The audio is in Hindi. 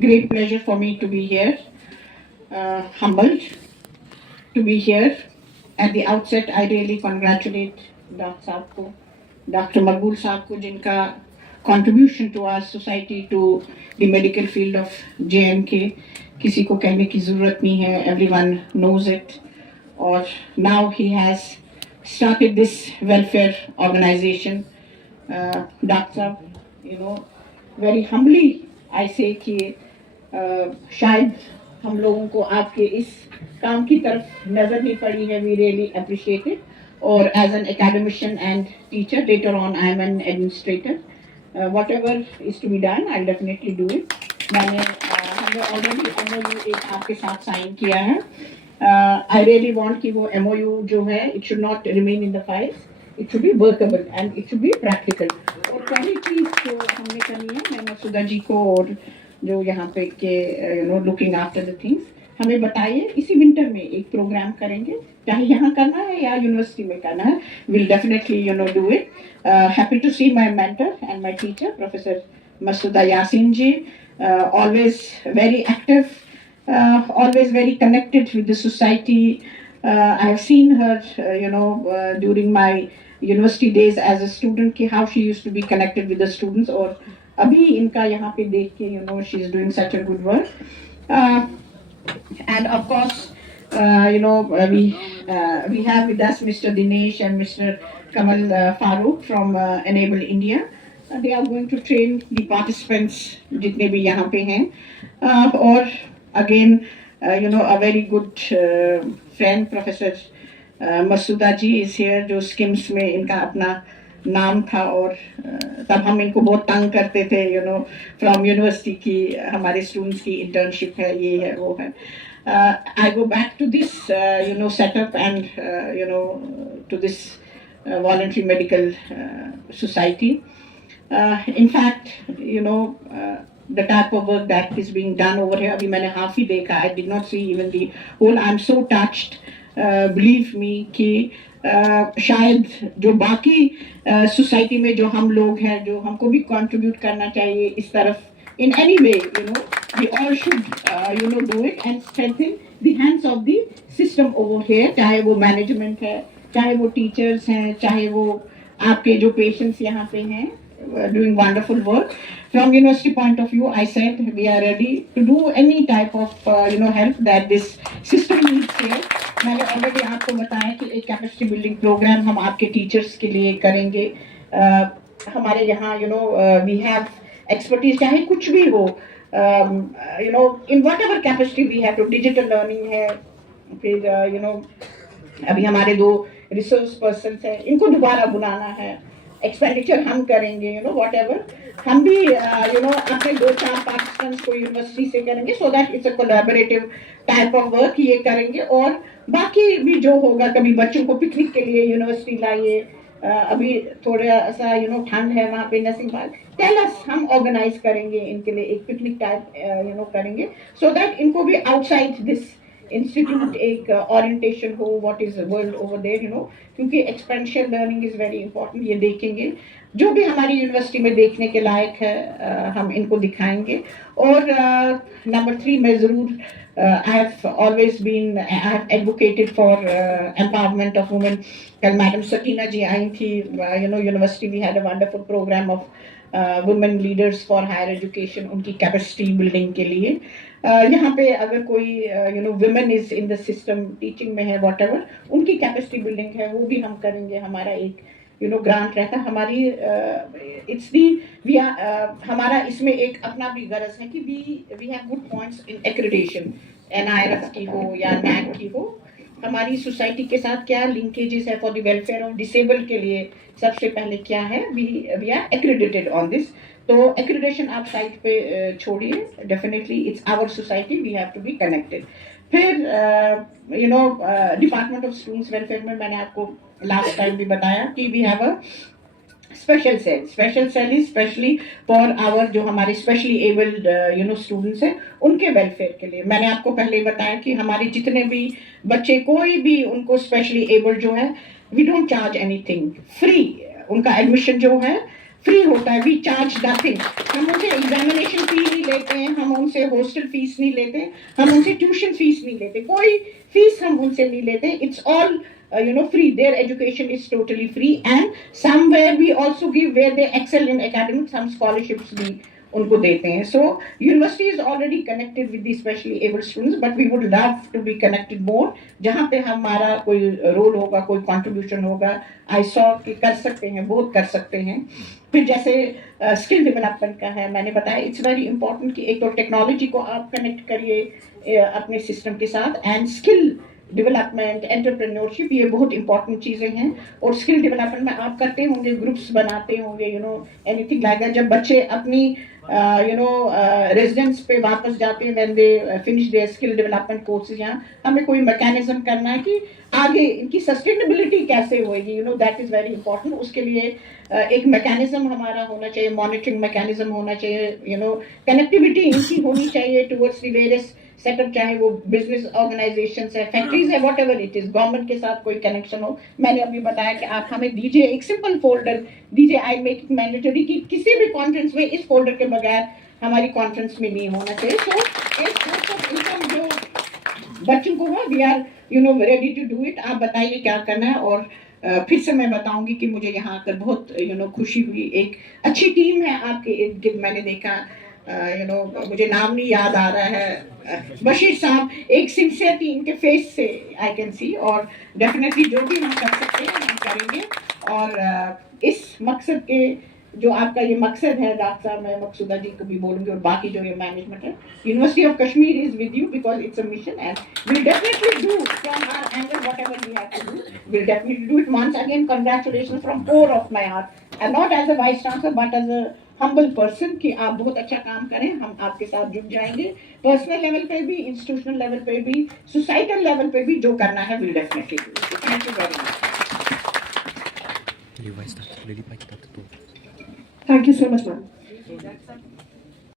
great pleasure for me to be here, humbled to be here. At the outset, I really congratulate Dr. Maqbool Saab ko, jinka contribution to our society, to the medical field of JNK. किसी को कहने की ज़रूरत नहीं है, everyone knows it. Or now he has started this welfare organization. Doctor, very humbly I say कि शायद हम लोगों को आपके इस काम की तरफ नजर नहीं पड़ी है. We really appreciate it. Or as an academician and teacher, later on I am an administrator. Whatever is to be done, I'll definitely do it. हमने already MOU एक आपके साथ साइन किया है. I really want कि वो MOU जो है, it should not remain in the files. It should be workable and it should be practical. और पहली चीज जो हमने करनी है, मैं मसूदा जी को और जो यहाँ पे के looking after the things, हमें बताइए. इसी विंटर में एक प्रोग्राम करेंगे, चाहे यहाँ करना है या यूनिवर्सिटी में करना है. We'll definitely do it. Happy to see my mentor and my teacher, Professor Masuda Yasin ji, always very active, always very connected with the society. I have seen her, during my university days as a student, how she used to be connected with the students. और अभी इनका यहाँ पे देख के, she is doing such a good work. And of course, we have with us Mr. Dinesh and Mr. Kamal Farooq from Enable India. They are going to train the participants जितने भी यहाँ पे हैं. और again, a very good friend, Professor Masuda ji is here, जो SKIMS में इनका अपना नाम था. और तब हम इनको बहुत तंग करते थे, from university की हमारे students की internship है, ये है वो है. I go back to this setup and to this voluntary medical society. In fact, the type of work that is being done over here, अभी मैंने half ही देखा. I did not see even the whole. I'm so touched. Believe me कि शायद जो बाकी सोसाइटी में जो हम लोग हैं, जो हमको भी कंट्रीब्यूट करना चाहिए इस तरफ. In any way, we all should, do it and strengthen the hands of the system over here. चाहे वो management है, चाहे वो teachers हैं, चाहे वो आपके जो patients यहाँ पे हैं, doing wonderful work. From university point of view, I said we are ready to do any type of, help that this system needs here. मैंने already आपको बताया कि एक capacity building program हम आपके teachers के लिए करेंगे. हमारे यहाँ, we have expertise, चाहे कुछ भी हो, in whatever capacity we have to. Digital learning है, फिर अभी हमारे 2 resource persons हैं, इनको दोबारा बुलाना है. एक्सपेंडिचर हम करेंगे, whatever. हम भी अपने 2-4 पार्टिसिपेंट्स को यूनिवर्सिटी से करेंगे, so that it's a collaborative type of work ये करेंगे. और बाकी भी जो होगा, कभी बच्चों को पिकनिक के लिए यूनिवर्सिटी लाइए. अभी थोड़ा सा ठंड है वहाँ पे नरसिंहपाल, टेल अस, हम ऑर्गेनाइज करेंगे इनके लिए एक पिकनिक टाइप करेंगे, सो दैट इनको भी आउटसाइड दिस इंस्टीट्यूट एक ओरिएंटेशन हो what is world over there, क्योंकि experiential learning is very important. ये देखेंगे जो भी हमारी यूनिवर्सिटी में देखने के लायक है, हम इनको दिखाएंगे. और नंबर 3 मैं ज़रूर I have always been, I have advocated for empowerment of women. कल मैडम सकीना जी आई थी, university we had a wonderful program of women leaders for higher education, उनकी कैपेसिटी बिल्डिंग के लिए. यहाँ पे अगर कोई women is in the system, teaching में है, whatever, उनकी कैपेसिटी बिल्डिंग है, वो भी हम करेंगे. हमारा एक ग्रांट रहता है हमारी. इट्स दी हमारा इसमें एक अपना भी गरज है कि we have good points in accreditation, NIRF की हो या NAC की हो. हमारी सोसाइटी के साथ क्या लिंकेजेस है for the welfare of disable के लिए. सबसे पहले क्या है, we are accredited on this. तो एक्रेडिटेशन आप साइट पे छोड़िए, definitely it's our society, we have to be connected. फिर डिपार्टमेंट ऑफ स्टूडेंट्स वेलफेयर में मैंने आपको लास्ट टाइम भी बताया कि we have a special cell is specially for our जो हमारे स्पेशली एबल्ड स्टूडेंट्स हैं, उनके वेलफेयर के लिए. मैंने आपको पहले बताया कि हमारे जितने भी बच्चे, कोई भी उनको स्पेशली एबल्ड जो है, we don't charge anything, free. उनका एडमिशन जो है फ्री होता है, वी चार्ज नथिंग। हम उनसे एग्जामिनेशन फी नहीं लेते हैं, हम उनसे हॉस्टल फीस नहीं लेते, हम उनसे ट्यूशन फीस नहीं लेते, कोई फीस हम उनसे नहीं लेते। It's all free. Their education is totally free, and somewhere we also give, where they excel in academics, some scholarships भी उनको देते हैं. So university is already connected with the specially able students, but we would love to be connected more. जहाँ पे हमारा कोई रोल होगा, कोई contribution होगा, I saw कि कर सकते हैं, बहुत कर सकते हैं. फिर जैसे स्किल डेवलपमेंट का है, मैंने बताया इट्स वेरी इंपॉर्टेंट कि एक तो टेक्नोलॉजी को आप कनेक्ट करिए अपने सिस्टम के साथ, एंड स्किल डेवलपमेंट, एंटरप्रेन्योरशिप, ये बहुत इंपॉर्टेंट चीज़ें हैं. और स्किल डेवलपमेंट में आप करते होंगे, ग्रुप्स बनाते होंगे, एनीथिंग लाइक दैट. जब बच्चे अपनी रेजिडेंस पे वापस जाते हैं, when they finish their skill development courses, यहाँ हमें कोई मैकेनिज्म करना है कि आगे इनकी सस्टेनेबिलिटी कैसे होएगी, दैट इज़ वेरी इंपॉर्टेंट. उसके लिए एक मैकेनिज्म हमारा होना चाहिए, मॉनिटरिंग मैकेनिज्म होना चाहिए, कनेक्टिविटी इनकी होनी चाहिए टुवर्ड्स द वेरियस सेटअप, चाहे वो बिजनेस ऑर्गेनाइजेशन है, फैक्ट्रीज है, what ever it is, government के साथ कोई कनेक्शन हो. मैंने अभी बताया कि आप हमें दीजिए एक सिंपल फोल्डर दीजिए, आई मेक इट मैंडेटरी कि किसी भी कॉन्फ्रेंस में इस फोल्डर के बगैर हमारी कॉन्फ्रेंस में नहीं होना चाहिए. सो एक सोर्स ऑफ इनकम जो बच्चों को हो, we are ready to do it. आप बताइए क्या करना है. और फिर से मैं बताऊंगी कि मुझे यहाँ आकर बहुत खुशी हुई. एक अच्छी टीम है आपके इर्द गिर्द, मैंने देखा, मुझे नाम नहीं याद आ रहा है, बशीर साहब, एक सिंसियरिटी इनके फेस से आई कैन सी. और डेफिनेटली जो भी हम कर सकते हैं हम करेंगे. और इस मकसद के जो आपका ये मकसद है डॉक्टर साहब, मैं मकसूदा जी को भी बोलूँगी और बाकी जो ये मैनेजमेंट है, university of Kashmir is with you because it's a mission, and will definitely do from our angle whatever we have to do, will definitely do it. Once again congratulation from core of my heart, and not as a vice chancellor but as a humble person, कि आप बहुत अच्छा काम करें. हम आपके साथ जुड़ जाएंगे, पर्सनल लेवल पे भी, इंस्टीट्यूशनल लेवल पे भी, सोसाइटल लेवल पे भी, जो करना है will definitely do. Thank you very much. Thank you so much, ma'am.